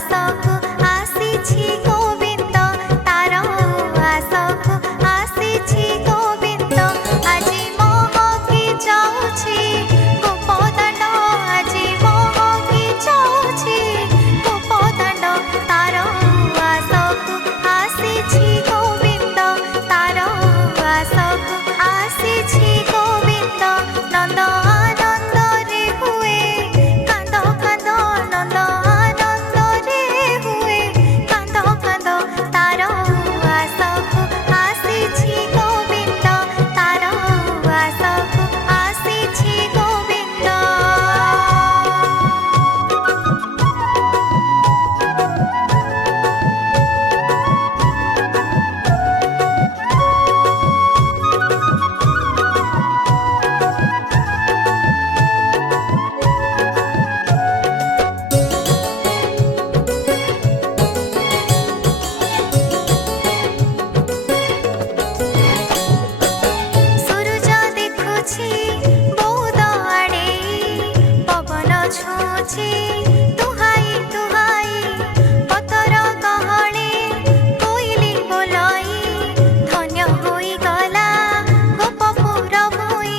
आसकु आसीछि गोविंद तार आसकु आसीछि गोविंद आजी मोहकी जाउछि गोपदांड आजी मोहकी जाउछि गोपदांड तार आसकु आसीछि गोविंद तार आसकु आसीछि गोविंद नंद आनंद रे हुए कांद कांद नंद आनंद रे हुए कांद कांद तार आसकु आसीछि गोविंद तार आसकु आसीछि गोविंद। सूरज देखुछि बहुत आड़े पवन छुछि तुहाई तुहाई पतर गहळे कोइली बोलाई धन्य होई गला गोपपुर भुई।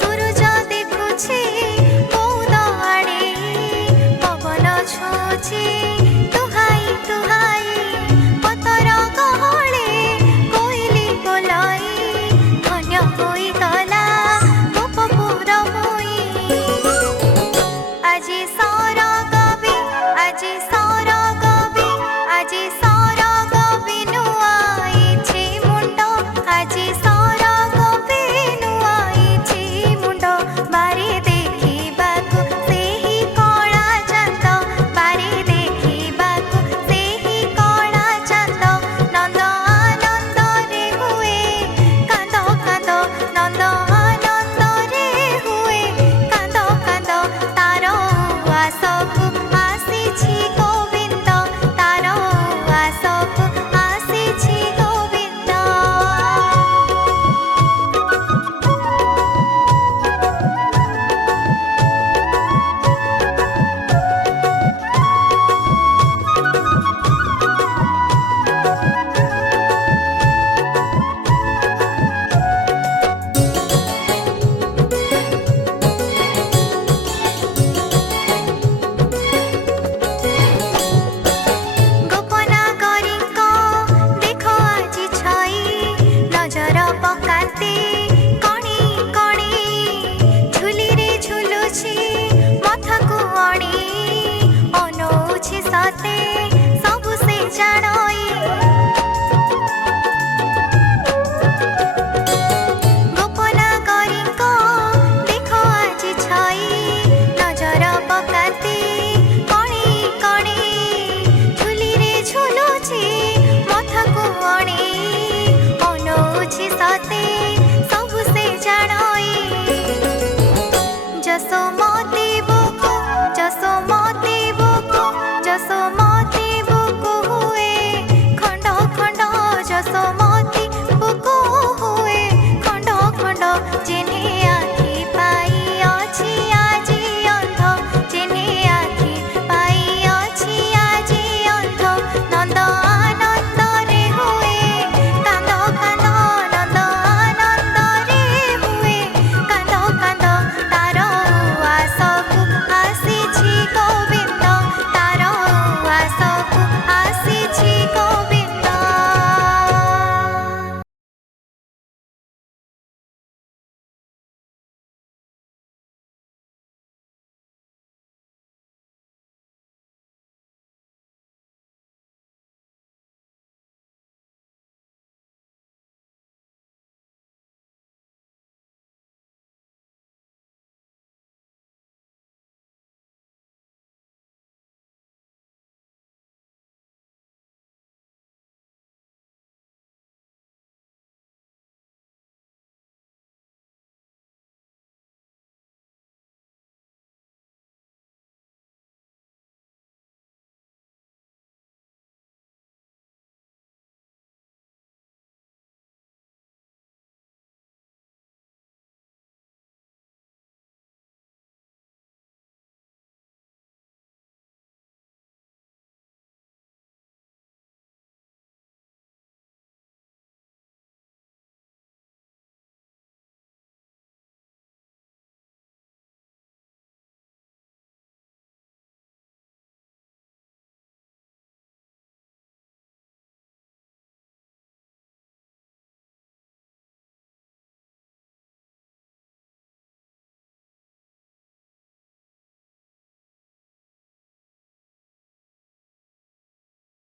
सूरज देखुछि बहुत आड़े पवन छुछि तुहाई तुहाई पतर गहळे कोइली बोलाई धन्य होई गला गोपपुर भुई। আজি सरगबी আজি सरगबी আজি सरगबी नुआइछि मुंड আজি सरगबी नुआइछि मुंड बारे देखिबाकु सेही कला चांद बारे देखिबाकु सेही कला चांद नंद आनंद रे हुए कांद कांद नंद आनंद रे हुए कांद कांद तार आसकु आसीछि गोविंद तार आसकु आसीछि गोविंद। गोपना गरिंक देख आजी छई नजर पकाते कणी कणी झुली रे झुलुछि मथाकु अणी अनौछि सते सबु से जानई। गोपना गरिंक देख आजी छई नजर पकाते कणी कणी झुली रे झुलुछि मथाकु अणी अनौछि सते सबु से जानई। जसो